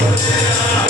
Yeah.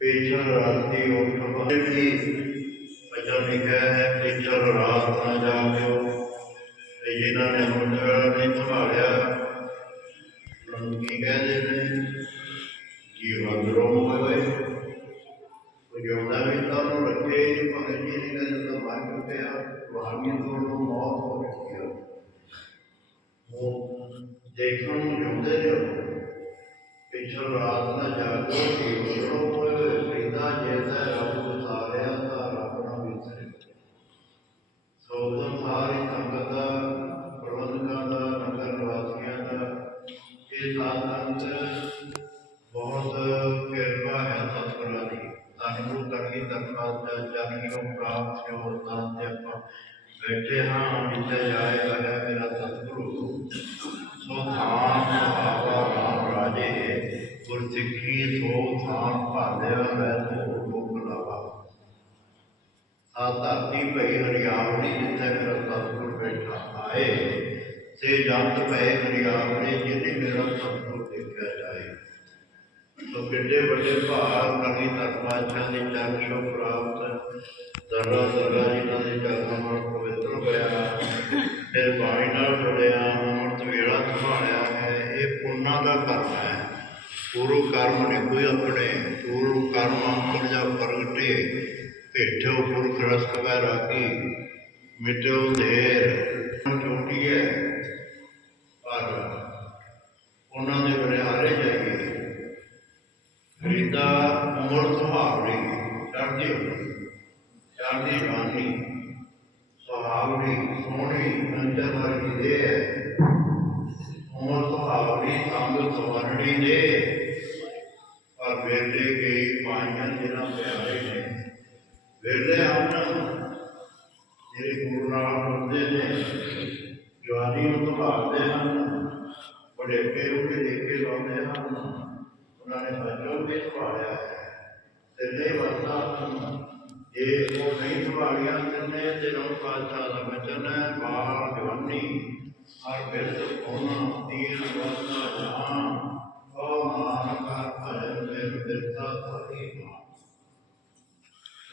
Puncture ਰਾਤੀ ਉੱਠ ਬੜੀ ਅਜਾ ਲਿਖਿਆ ਹੈ ਪੇਚਰ ਰਾਤ ਨਾ ਜਾਗਿਓ ਜਿਨ੍ਹਾਂ ਨੇ ਹੁਣ ਨਹੀਂ ਸੰਭਾਲਿਆ। ਉਹਨਾਂ ਨੂੰ ਕੀ ਕਹਿੰਦੇ ਨੇ? ਜੀਵਨ ਰੋਮ ਹੋਏ ਜਿਉਂਦਾ ਵੀ ਤਾਂ ਉਹਨੂੰ ਰੱਖੇ ਨਹੀਂ ਭਗਤ ਜੀ ਨੇ ਕਹਿੰਦੇ ਤਾਂ ਮਰ ਵਾਹਨੀ ਤੋਂ ਉਹਨੂੰ ਮੌਤ ਹੋ ਗਈ ਆ। ਉਹ ਦੇਖਣ ਨੂੰ ਜਿਉਂਦੇ ਨੇ ਉਹ। ਰਾਤ ਨਾ ਜਾਗੋ ਜੀਵਨ ਰੋਮ ਹੋਏ ਫਰੀਦਾ ਜੈਸਾ ਰੱਬ ਵਿਸਾਰਿਆ ਬੈਠੇ ਹਾਂ ਜਿੱਥੇ ਜਾਏਗਾ ਹੈ ਮੇਰਾ ਸਤਿਗੁਰੂ। ਸੋ ਥਾਨ ਸੁਹਾਵਾ ਰਾਮ ਰਾਜੇ, ਗੁਰ ਸਿੱਖੀ ਸੋ ਥਾਨ ਭਾਲਿਆ ਮੈਂ ਤੋ ਲੋਕ ਲਾਵਾ। ਆ ਧਰਤੀ ਭਈ ਹਰਿਆਵਣੀ ਜਿੱਥੇ ਮੇਰਾ ਸਤਿਗੁਰ ਬੈਠਾ ਆਏ ਸੇ ਜੰਤ ਪਏ ਹਰਿਆਵਣੀ ਜਿਹਨੇ ਮੇਰਾ ਸਤਿਗੁਰ ਸੋ ਕਿੱਡੇ ਵੱਡੇ ਭਾਗ ਕਰੀ ਧਰਮਾਚਾਂ ਦੇ ਚਰਨ ਛੋ ਪ੍ਰਾਪਤ ਦਰਾ ਦਰਾ ਜਿਨ੍ਹਾਂ ਦੇ ਚਰਨਾਂ ਨਾਲ ਪਵਿੱਤਰ ਹੋਇਆ ਫਿਰ ਬਾਣੀ ਨਾਲ ਜੁੜਿਆ ਅਮਰਤ ਵੇਲਾ ਸੰਭਾਲਿਆ ਹੈ। ਇਹ ਪੁੰਨਾਂ ਦਾ ਕਰਮ ਹੈ। ਪੂਰਵ ਕਰਮ ਨੇ ਕੋਈ ਆਪਣੇ ਗੁਰੂ ਕਰਮ ਅੰਤਰ ਜਾਂ ਪ੍ਰਗਟੇ ਭੇਟੋ ਪੁਰਖ ਰਸ ਕਵੈ ਰਾਗੀ ਮਿਟੋ ਦੇਰ। ਚੋਟੀ ਹੈ। ਵੇਲੇ ਹਨ ਜਿਹੜੇ ਗੁਰੂ ਨਾਲ ਹੁੰਦੇ ਨੇ ਜਵਾਨੀ ਨੂੰ ਸੰਭਾਲਦੇ ਹਨ ਬੜੇ ਪੇਰੂ ਦੇ ਦੇਖੇ ਲਾਉਂਦੇ ਹਨ ਉਹਨਾਂ ਨੇ ਬੱਚੋਂ ਵੀ ਸੰਭਾਲਿਆ ਹੈ ਤੇ ਨਹੀਂ ਵਰਤਾ ਇਹ ਉਹ ਨਹੀਂ ਸੰਭਾਲਿਆ ਜਿੰਨੇ ਦਿਨੋਂ ਪਾਤਸ਼ਾਹ ਦਾ ਬਚਨ ਹੈ ਬਾਲ ਜਵਾਨੀ ਹਰ ਬਿਰਦ ਹੋਣਾ ਤੀਰ ਵਰਤਾ ਜਹਾਂ ਉਹ ਮਾਨ ਕਰ ਭਜਨ ਬਿਰ ਬਿਰਤਾ ਧਰੀ ਮਾਂ ਯਾ ਸਹੀ ਯਾ ਮੇਰੀ ਮੈਂ ਹੁਣ ਸਵੇਰੇ ਗੁਰੂ ਦੇ ਚਰਨਾਂ ਨਾਲ ਜੁੜਨਾ ਹੈ ਗੁਰੂ ਦੇ ਚਰਨਾਂ ਦੇ ਨਾਲ ਜੁੜ ਕੇ ਮੈਂ ਆਨੰਦ ਮਾਣਨਾ ਹੈ ਆਸਨ ਦੇਵ ਵੀ ਜੀਵਨ ਹੈ ਜਿਹਨੇ ਅੰਗਿਆ ਸੰਭਾਲਦਾ ਤਾਂ ਮੈਨੂੰ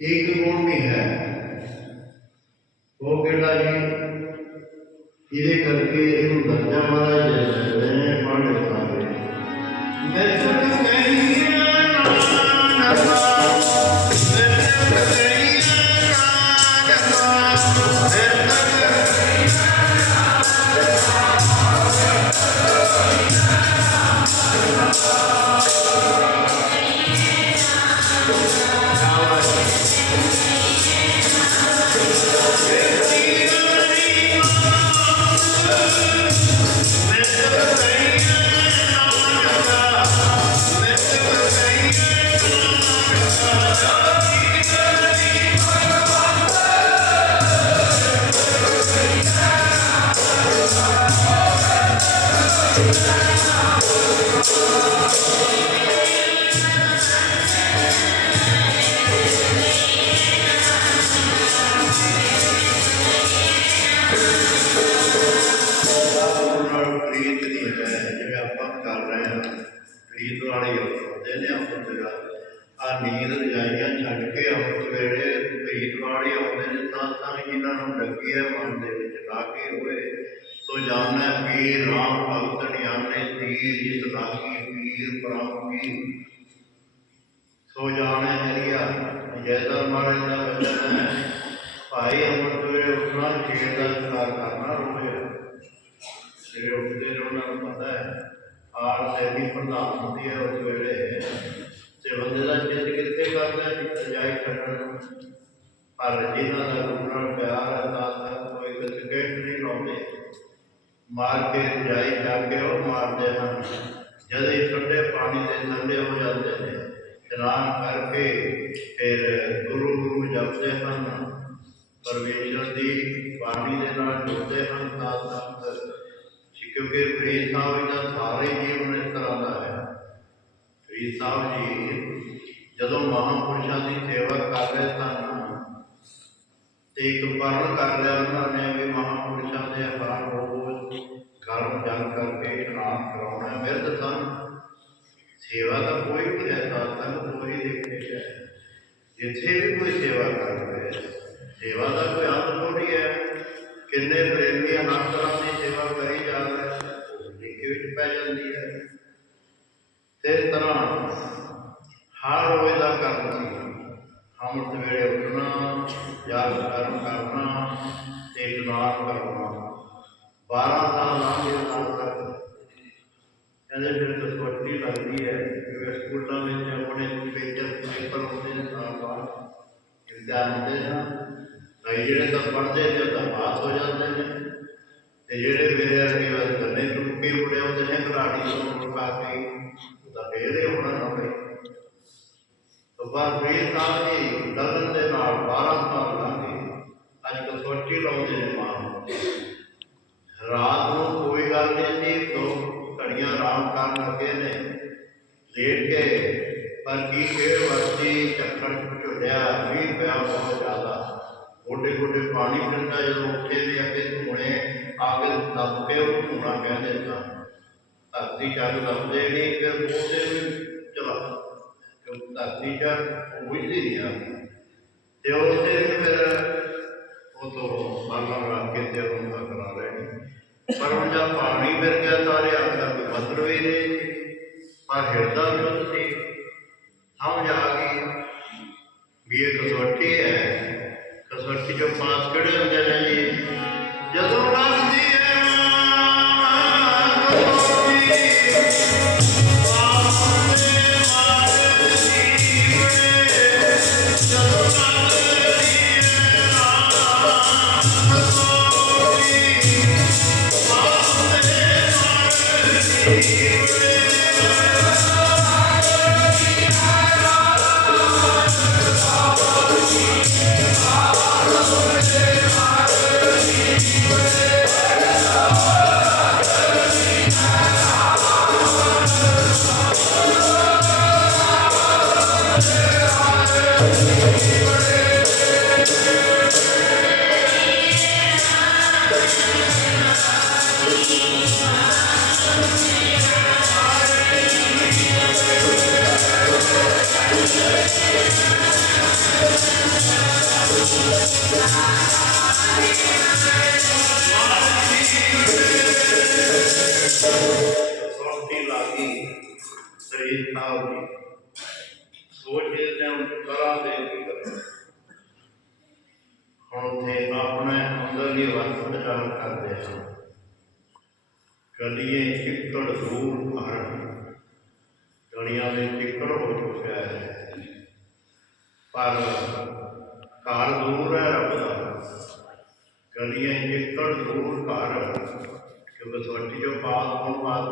ਇੱਕ ਗੁਣ ਵੀ ਹੈ। ਉਹ ਕਿਹੜਾ ਜੀ? ਇਹਦੇ ਕਰਕੇ ਇਹਨੂੰ ਦਰਜਾ ਮਹਾਰਾਜ ਦੇ ਸਕਦੇ ਨੇ ਪੜ੍ਹ ਲਿਖਾਂਗੇ ਮੈਂ ਤੁਹਾਨੂੰ ਕਹਿਆ ਨਾਲ ਜਾਣਾ ਪੀਰ ਰਾਮ ਭਗਤ ਨਿਆਣੇ ਤੀਰ ਪੀਰ ਪਰਮ ਪੀਰ ਸੋ ਜਾਣੈ ਹਰੀਆ ਜੈਦਰ ਮਾਰੇ ਦਾ ਬਚਨ ਹੈ, ਭਾਈ ਅੰਮ੍ਰਿਤ ਵੇਲੇ ਉੱਠਣਾ ਖੇਡ ਦਾ ਸਕਾਰ ਕਰਨਾ ਰੋਏ ਜਿਹੜੇ ਉੱਠਦੇ ਉਹਨਾਂ ਨੂੰ ਪਤਾ ਹੈ ਆਰ ਸੈਨੀ ਪ੍ਰਧਾਨ ਹੁੰਦੀ ਹੈ ਉਸ ਵੇਲੇ। ਤੇ ਬੰਦੇ ਦਾ ਚਿੱਤ ਕਿੱਥੇ ਕਰਦਾ ਹੈ? ਰਜਾਈ ਛੱਡਣ ਪਰ ਜਿਨ੍ਹਾਂ ਦਾ ਗੁਰੂ ਨਾਲ ਪਿਆਰ ਹੈ, ਤਾਂ ਕੋਈ ਕਸਕੇਟ ਨਹੀਂ ਲਾਉਂਦੇ। ਮਾਰ ਕੇ ਰਜਾਈ ਜਾ ਕੇ ਉਹ ਮਾਰਦੇ ਹਨ। ਜਦ ਇਹ ਠੰਡੇ ਪਾਣੀ ਦੇ ਠੰਡੇ ਹੋ ਜਾਂਦੇ ਨੇ ਇਸ਼ਨਾਨ ਕਰਕੇ ਫਿਰ ਗੁਰੂ ਗੁਰੂ ਜਪਦੇ ਹਨ। ਪਰਮੇਸ਼ਰ ਦੀ ਬਾਣੀ ਦੇ ਨਾਲ ਜੁੜਦੇ ਹਨ ਤਾਂ ਤੱਕ ਕਿਉਂਕਿ ਫਰੀਦ ਸਾਹਿਬ ਦਾ ਸਾਰੇ ਜੀਵਨ ਇਸ ਤਰ੍ਹਾਂ ਦਾ ਹੈ। ਫਰੀਦ ਸਾਹਿਬ ਜੀ ਜਦੋਂ ਮਹਾਂਪੁਰਸ਼ਾਂ ਦੀ ਸੇਵਾ ਕਰ ਰਹੇ ਸਨ ਤੇ ਇੱਕ ਪਰਨ ਕਰ ਲਿਆ ਉਹਨਾਂ ਨੇ ਵੀ ਮਹਾਂਪੁਰਸ਼ਾਂ ਦੇ ਹਰ ਗਰਮ ਜਲ ਕਰਕੇ ਇਸ਼ਨਾਨ ਕਰਾਉਣਾ ਮਿਰਦ ਸਨ ਸੇਵਾ ਦਾ ਕੋਈ ਵੀ ਐਸਾ ਤਨ ਕੋਈ ਦੇਖੇ ਹੈ। ਜਿੱਥੇ ਵੀ ਕੋਈ ਸੇਵਾ ਕਰ ਹੈ, ਸੇਵਾ ਦਾ ਕੋਈ ਅੰਤ ਥੋੜੀ ਹੈ। ਕਿੰਨੇ ਪ੍ਰੇਮੀ ਹਰ ਤਰ੍ਹਾਂ ਦੀ ਸੇਵਾ ਕਰੀ ਜਾ ਰਹੇ ਹੈ ਵਿੱਚ ਪੈ ਜਾਂਦੀ ਹੈ? ਤੇ ਤਰ੍ਹਾਂ ਹਰ ਰੋਜ਼ ਦਾ ਕਰਮ ਸੀ ਅੰਮ੍ਰਿਤ ਸਵੇਰੇ ਉੱਠਣਾ, ਯਾਦ ਕਰਮ ਕਰਨਾ ਤੇ ਇਸ਼ਨਾਨ ਕਰਨਾ। 12 ਸਾਲ ਲੰਘ ਗਏ ਨਾਲ ਤੱਕ ਕਹਿੰਦੇ ਫਿਰ ਤਾਂ ਛੋਟੀ ਲੱਗਦੀ ਹੈ ਕਿ ਸਕੂਲਾਂ ਵਿੱਚ ਆਪਣੇ ਪੇਪਰ ਪੇਪਰ ਹੁੰਦੇ ਨੇ ਸਾਲ ਬਾਅਦ ਇਮਤਿਹਾਨ ਹੁੰਦੇ ਨੇ ਕਈ ਜਿਹੜੇ ਤਾਂ ਪੜ੍ਹਦੇ ਨੇ ਉਹ ਤਾਂ ਪਾਸ ਹੋ ਜਾਂਦੇ ਨੇ ਤੇ ਜਿਹੜੇ ਮੇਰੇ ਵਰਗੇ ਬਸ ਗੰਨੇ ਟੁੱਕੇ ਉੜੇ ਹੁੰਦੇ ਨੇ ਘਰਾੜੀ ਤੋਂ ਰੁਕਾ ਕੇ ਉਹ ਤਾਂ ਫੇਰ ਹੀ ਹੋਣਾ ਨਾ ਬਈ ਤੋਂ ਬਾਅਦ ਫੇਰ ਤਾਂ ਜੀ ਲਗਨ ਦੇ ਨਾਲ 12 ਸਾਲ ਲੰਘੇ ਅੱਜ ਕਸੌਟੀ ਲਾਉਂਦੇ ਨੇ ਮਾਂ ਰਾਤ ਨੂੰ ਕੋਈ ਗੱਲ ਨਹੀਂ ਸੀ ਦੋ ਘੜੀਆਂ ਆਰਾਮ ਕਰਨ ਲੱਗੇ ਨੇ। ਲੇਟ ਗਏ ਪਰ ਕੀ ਖੇਡ ਵਰਤੀ ਚੱਕਰ ਝੁੱਲਿਆ ਵੀ ਪਿਆ ਬਹੁਤ ਜ਼ਿਆਦਾ। ਗੋਡੇ ਗੋਡੇ ਪਾਣੀ ਫਿਰਦਾ ਜਦੋਂ ਉੱਠੇ ਨੇ, ਅੱਗੇ ਧੂਣੇ ਆ ਕੇ ਦੱਬ ਕੇ ਉਹ ਧੂਣਾ ਕਹਿੰਦੇ ਸਨ ਧਰਤੀ ਚੱਲ ਦੱਬਦੇ ਨਹੀਂ ਫਿਰ ਉਹਦੇ ਵੀ ਚਲਾ ਕਿਉਂ? ਧਰਤੀ ਚੱਲ ਉਹੀ ਨਹੀਂ ਆ। ਤੇ ਉਸੇ ਵੀ ਫਿਰ ਉਹ ਤੋਂ ਬਾਲਾ ਰੱਖ ਕੇ ਤੇ ਉਹਨਾਂ ਕਰਾ ਰਹੇ ਪਰ ਹੁਣ ਜਦ ਪਾਣੀ ਫਿਰ ਗਿਆ ਸਾਰੇ ਆਖਰ ਕੋਈ ਮਤਲਬ ਵੀ ਨਹੀਂ। ਪਰ ਹਿਰਦਾ ਜੁੱਤ ਸੀ। ਸਮਝ ਆ ਗਈ ਵੀ ਇਹ ਕਸੌਟੀ ਹੈ। ਕਸੌਟੀ ਚੋਂ ਪਾਸ ਕਲੀਏ ਚਿੱਕੜ ਦੂਰ ਹਰਨ ਗਲੀਆਂ ਦੇ ਚਿੱਕੜ ਹੋ ਚੁੱਕਿਆ ਹੈ। ਪਰ ਘਰ ਦੂਰ ਹੈ ਰੱਬ ਦਾ। ਗਲੀਆਂ ਚਿੱਕੜ ਦੂਰ ਘਰ। ਕਿਉਂਕਿ ਸੋਚੀ ਜੋ ਬਾਤ ਹੋਣ ਬਾਤ